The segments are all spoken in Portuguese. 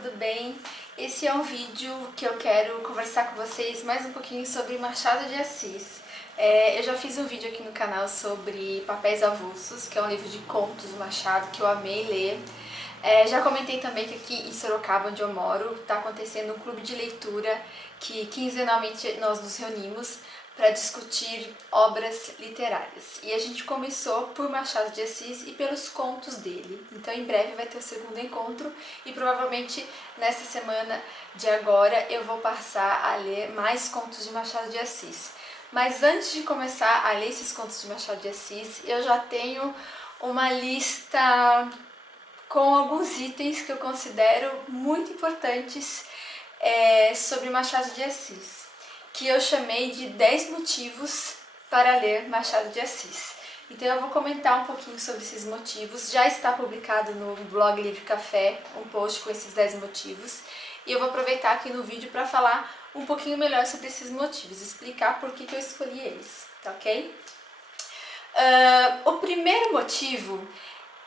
tudo bem? Esse é um vídeo que eu quero conversar com vocês mais um pouquinho sobre Machado de Assis. Eu já fiz um vídeo aqui no canal sobre Papéis Avulsos, que é um livro de contos do Machado que eu amei ler. Já comentei também que aqui em Sorocaba, onde eu moro, está acontecendo um clube de leitura que quinzenalmente nós nos reunimos para discutir obras literárias. E a gente começou por Machado de Assis e pelos contos dele. Então em breve vai ter o segundo encontro e provavelmente nesta semana de agora eu vou passar a ler mais contos de Machado de Assis. Mas antes de começar a ler esses contos de Machado de Assis, eu já tenho uma lista com alguns itens que eu considero muito importantes sobre Machado de Assis, que eu chamei de 10 motivos para ler Machado de Assis. Então eu vou comentar um pouquinho sobre esses motivos. Já está publicado no blog Livre Café um post com esses 10 motivos. E eu vou aproveitar aqui no vídeo para falar um pouquinho melhor sobre esses motivos, explicar por que eu escolhi eles, tá ok? O primeiro motivo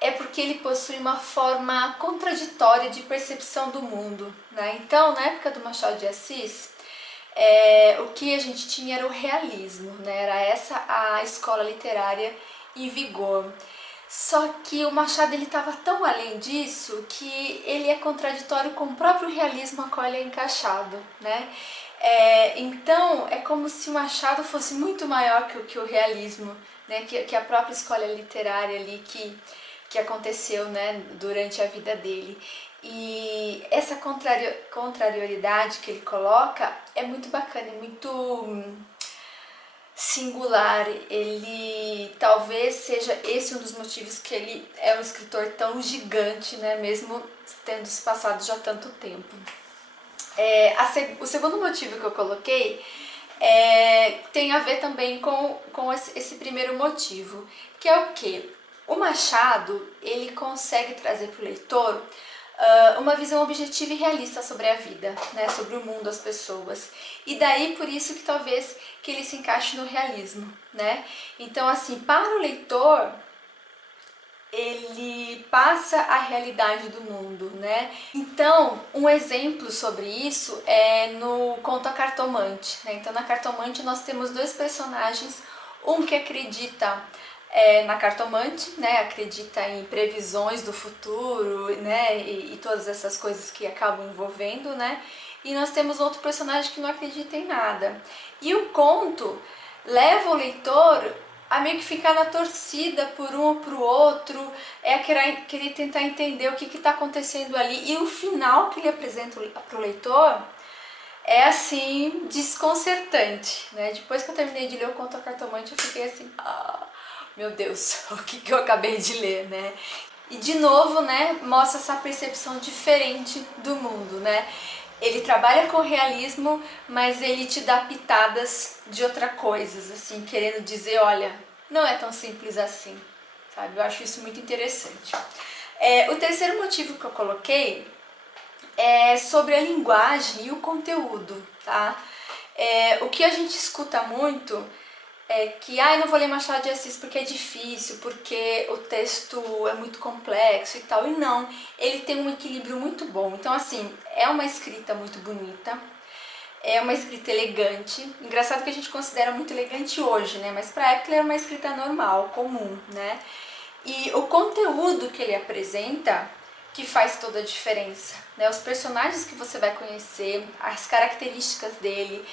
é porque ele possui uma forma contraditória de percepção do mundo, né? Então, na época do Machado de Assis, o que a gente tinha era o realismo, né? Era essa a escola literária em vigor. Só que o Machado estava tão além disso que ele é contraditório com o próprio realismo a qual ele é encaixado, né? Então é como se o Machado fosse muito maior que o realismo, né? Que a própria escola literária ali que aconteceu, né, durante a vida dele. E essa contrariedade que ele coloca é muito bacana, é muito singular. Ele talvez seja esse um dos motivos que ele é um escritor tão gigante, né, mesmo tendo se passado já tanto tempo. O segundo motivo que eu coloquei tem a ver também com esse primeiro motivo, que é o quê? O Machado, ele consegue trazer para o leitor uma visão objetiva e realista sobre a vida, né? Sobre o mundo, as pessoas. E daí por isso que talvez que ele se encaixe no realismo, né? Então assim, para o leitor, ele passa a realidade do mundo, né? Então, um exemplo sobre isso é no conto A Cartomante, né? Então, na Cartomante nós temos dois personagens, um que acredita na cartomante, né? Acredita em previsões do futuro, né? E todas essas coisas que acabam envolvendo, né? E nós temos outro personagem que não acredita em nada. E o conto leva o leitor a meio que ficar na torcida por um ou pro outro, querer tentar entender o que está acontecendo ali. E o final que ele apresenta para o leitor é assim, desconcertante, né? Depois que eu terminei de ler o Conto A Cartomante, eu fiquei assim, meu Deus, o que eu acabei de ler, né? E de novo, né, mostra essa percepção diferente do mundo, né? Ele trabalha com realismo, mas ele te dá pitadas de outra coisa, assim, querendo dizer, olha, não é tão simples assim, sabe? Eu acho isso muito interessante. O terceiro motivo que eu coloquei é sobre a linguagem e o conteúdo, tá? O que a gente escuta muito é que eu não vou ler Machado de Assis porque é difícil, porque o texto é muito complexo e tal. E não, ele tem um equilíbrio muito bom. Então assim, é uma escrita muito bonita, é uma escrita elegante. Engraçado que a gente considera muito elegante hoje, né? Mas pra época ele era uma escrita normal, comum, né? E o conteúdo que ele apresenta que faz toda a diferença, né? Os personagens que você vai conhecer, as características dele,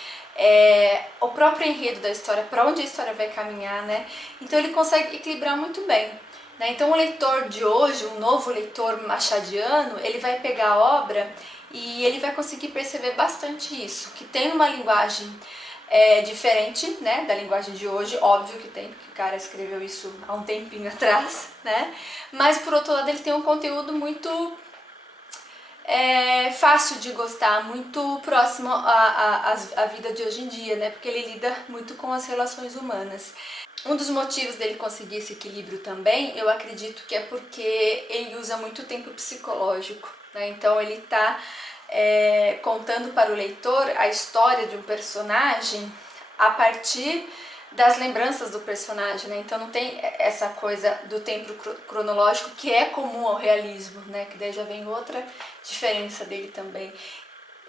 o próprio enredo da história, para onde a história vai caminhar, né? Então ele consegue equilibrar muito bem, né? Então o leitor de hoje, um novo leitor machadiano, ele vai pegar a obra e ele vai conseguir perceber bastante isso, que tem uma linguagem diferente, né, da linguagem de hoje, óbvio que tem, porque o cara escreveu isso há um tempinho atrás, né, mas por outro lado ele tem um conteúdo muito fácil de gostar, muito próximo à vida de hoje em dia, né, porque ele lida muito com as relações humanas. Um dos motivos dele conseguir esse equilíbrio também, eu acredito que é porque ele usa muito tempo psicológico, né, então ele está contando para o leitor a história de um personagem a partir das lembranças do personagem, né? Então não tem essa coisa do tempo cronológico que é comum ao realismo, né? Que daí já vem outra diferença dele também.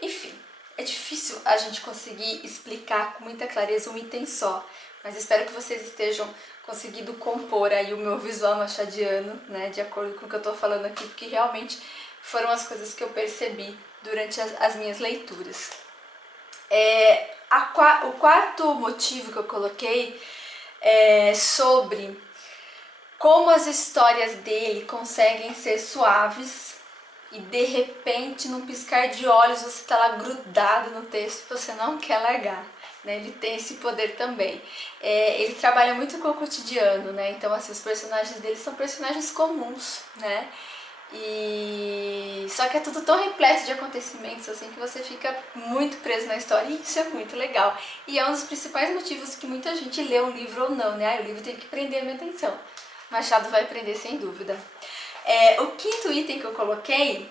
Enfim, é difícil a gente conseguir explicar com muita clareza um item só, mas espero que vocês estejam conseguindo compor aí o meu visual machadiano, né? De acordo com o que eu tô falando aqui, porque realmente foram as coisas que eu percebi durante as minhas leituras. O quarto motivo que eu coloquei é sobre como as histórias dele conseguem ser suaves e de repente, num piscar de olhos, você está lá grudado no texto e você não quer largar. Né? Ele tem esse poder também. Ele trabalha muito com o cotidiano, né? Então assim, os personagens dele são personagens comuns, né? Só que é tudo tão repleto de acontecimentos assim que você fica muito preso na história e isso é muito legal. E é um dos principais motivos que muita gente lê um livro ou não, né? O livro tem que prender a minha atenção. Machado vai prender sem dúvida. O quinto item que eu coloquei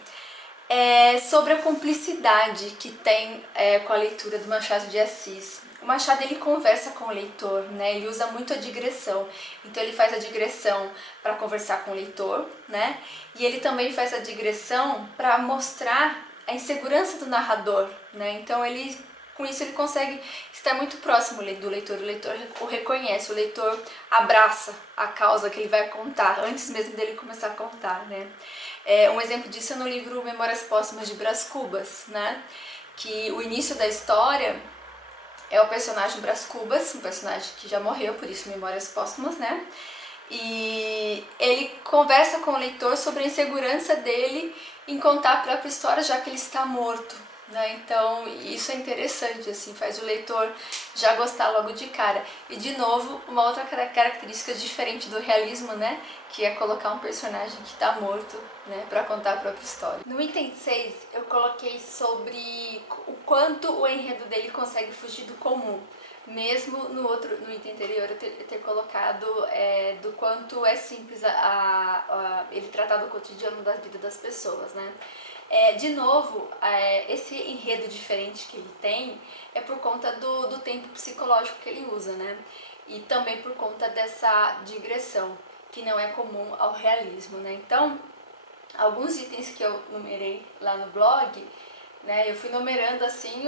é sobre a cumplicidade que tem com a leitura do Machado de Assis. O Machado ele conversa com o leitor, né? Ele usa muito a digressão. Então ele faz a digressão para conversar com o leitor, né? E ele também faz a digressão para mostrar a insegurança do narrador, né? Então ele com isso ele consegue estar muito próximo do leitor, o leitor o reconhece, o leitor abraça a causa que ele vai contar, antes mesmo dele começar a contar, né? Um exemplo disso é no livro Memórias Póstumas de Brás Cubas, né? Que o início da história é o personagem Brás Cubas, um personagem que já morreu, por isso Memórias Póstumas, né? E ele conversa com o leitor sobre a insegurança dele em contar a própria história, já que ele está morto, né? Então isso é interessante, assim, faz o leitor já gostar logo de cara. E de novo, uma outra característica diferente do realismo, né? Que é colocar um personagem que está morto, né? Para contar a própria história. No item 6 eu coloquei sobre o quanto o enredo dele consegue fugir do comum. Mesmo no item anterior eu ter colocado do quanto é simples ele tratar do cotidiano da vida das pessoas, né? De novo, esse enredo diferente que ele tem é por conta do tempo psicológico que ele usa, né? E também por conta dessa digressão, que não é comum ao realismo, né? Então, alguns itens que eu numerei lá no blog, né, eu fui numerando assim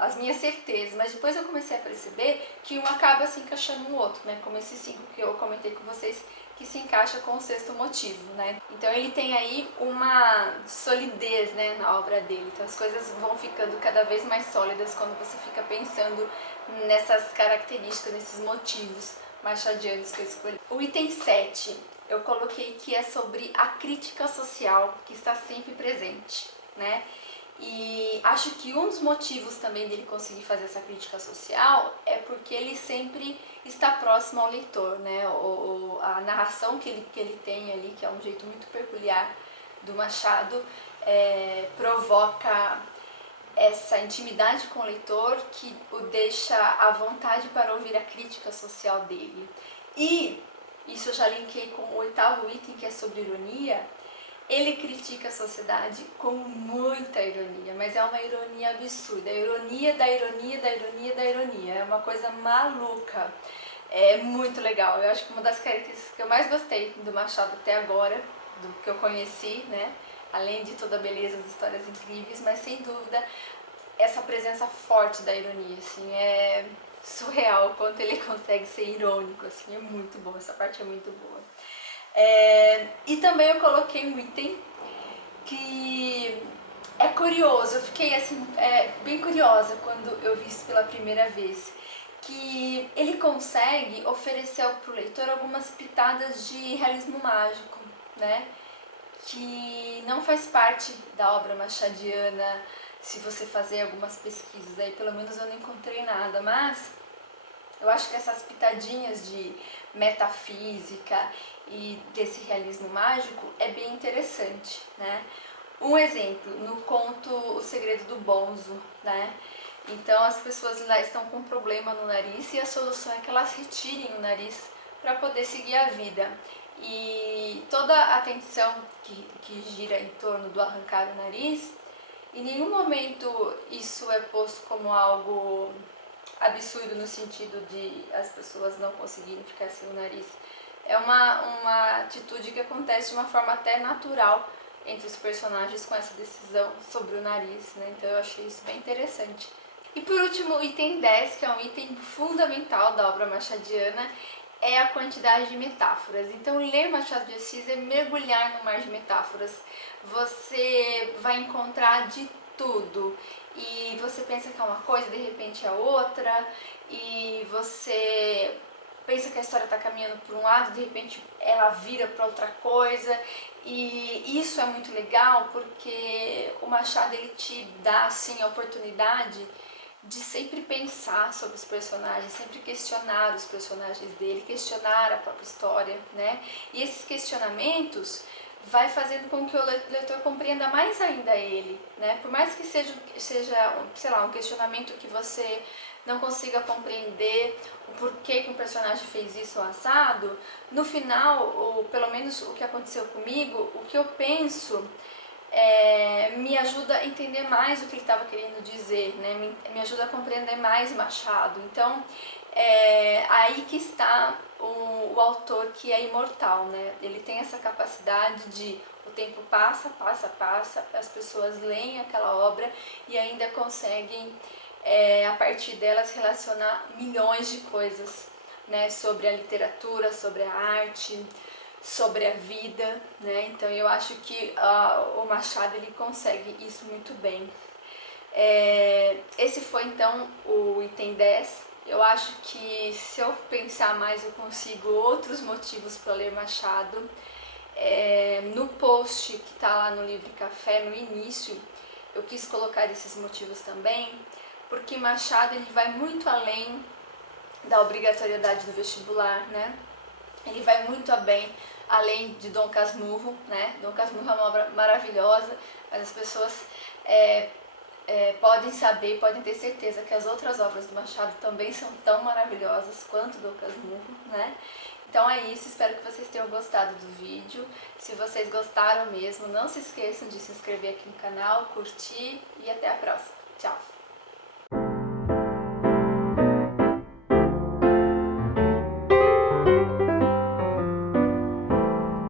as minhas certezas, mas depois eu comecei a perceber que um acaba se encaixando no outro, né, como esses 5 que eu comentei com vocês, que se encaixa com o sexto motivo, né. Então ele tem aí uma solidez, né, na obra dele, então as coisas vão ficando cada vez mais sólidas quando você fica pensando nessas características, nesses motivos machadianos que eu escolhi. O item 7 eu coloquei que é sobre a crítica social que está sempre presente, né? E acho que um dos motivos também dele conseguir fazer essa crítica social é porque ele sempre está próximo ao leitor, né? A narração que ele tem ali, que é um jeito muito peculiar do Machado, provoca essa intimidade com o leitor que o deixa à vontade para ouvir a crítica social dele. E isso eu já linkei com o 8º item, que é sobre ironia. Ele critica a sociedade com muita ironia, mas é uma ironia absurda, a ironia da ironia da ironia da ironia, é uma coisa maluca, é muito legal. Eu acho que uma das características que eu mais gostei do Machado até agora, do que eu conheci, né, além de toda a beleza, as histórias incríveis, mas sem dúvida essa presença forte da ironia, assim, é surreal o quanto ele consegue ser irônico, assim, é muito bom, essa parte é muito boa. E também eu coloquei um item que é curioso, eu fiquei assim, bem curiosa quando eu vi isso pela primeira vez, que ele consegue oferecer para o leitor algumas pitadas de realismo mágico, né? Que não faz parte da obra machadiana. Se você fazer algumas pesquisas aí, pelo menos eu não encontrei nada, mas eu acho que essas pitadinhas de metafísica e desse realismo mágico é bem interessante, né? Um exemplo, no conto O Segredo do Bonzo, né? Então as pessoas lá estão com um problema no nariz e a solução é que elas retirem o nariz para poder seguir a vida. E toda a atenção que gira em torno do arrancar o nariz, em nenhum momento isso é posto como algo absurdo no sentido de as pessoas não conseguirem ficar sem o nariz. É uma atitude que acontece de uma forma até natural entre os personagens com essa decisão sobre o nariz, né? Então eu achei isso bem interessante. E por último, o item 10, que é um item fundamental da obra machadiana, é a quantidade de metáforas. Então ler Machado de Assis é mergulhar no mar de metáforas. Você vai encontrar de tudo. E você pensa que é uma coisa, de repente é outra. E você pensa que a história está caminhando por um lado, de repente ela vira para outra coisa. E isso é muito legal porque o Machado ele te dá assim a oportunidade de sempre pensar sobre os personagens, sempre questionar os personagens dele, questionar a própria história, né? E esses questionamentos vai fazendo com que o leitor compreenda mais ainda ele, né? Por mais que seja, sei lá, um questionamento que você não consiga compreender o porquê que um personagem fez isso ou assado, no final, ou pelo menos o que aconteceu comigo, o que eu penso me ajuda a entender mais o que ele estava querendo dizer, né? Me ajuda a compreender mais Machado. Então, aí que está o autor que é imortal, né? Ele tem essa capacidade de o tempo passa, as pessoas leem aquela obra e ainda conseguem, a partir delas, relacionar milhões de coisas, né? Sobre a literatura, sobre a arte, sobre a vida, né? Então eu acho que o Machado ele consegue isso muito bem. Esse foi então o item 10. Eu acho que se eu pensar mais eu consigo outros motivos para ler Machado. No post que está lá no Livre Café, no início, eu quis colocar esses motivos também, porque Machado ele vai muito além da obrigatoriedade do vestibular, né? Ele vai muito além de Dom Casmurro, né? Dom Casmurro é uma obra maravilhosa, mas as pessoas podem saber, podem ter certeza que as outras obras do Machado também são tão maravilhosas quanto Dom Casmurro, né? Então é isso, espero que vocês tenham gostado do vídeo. Se vocês gostaram mesmo, não se esqueçam de se inscrever aqui no canal, curtir e até a próxima!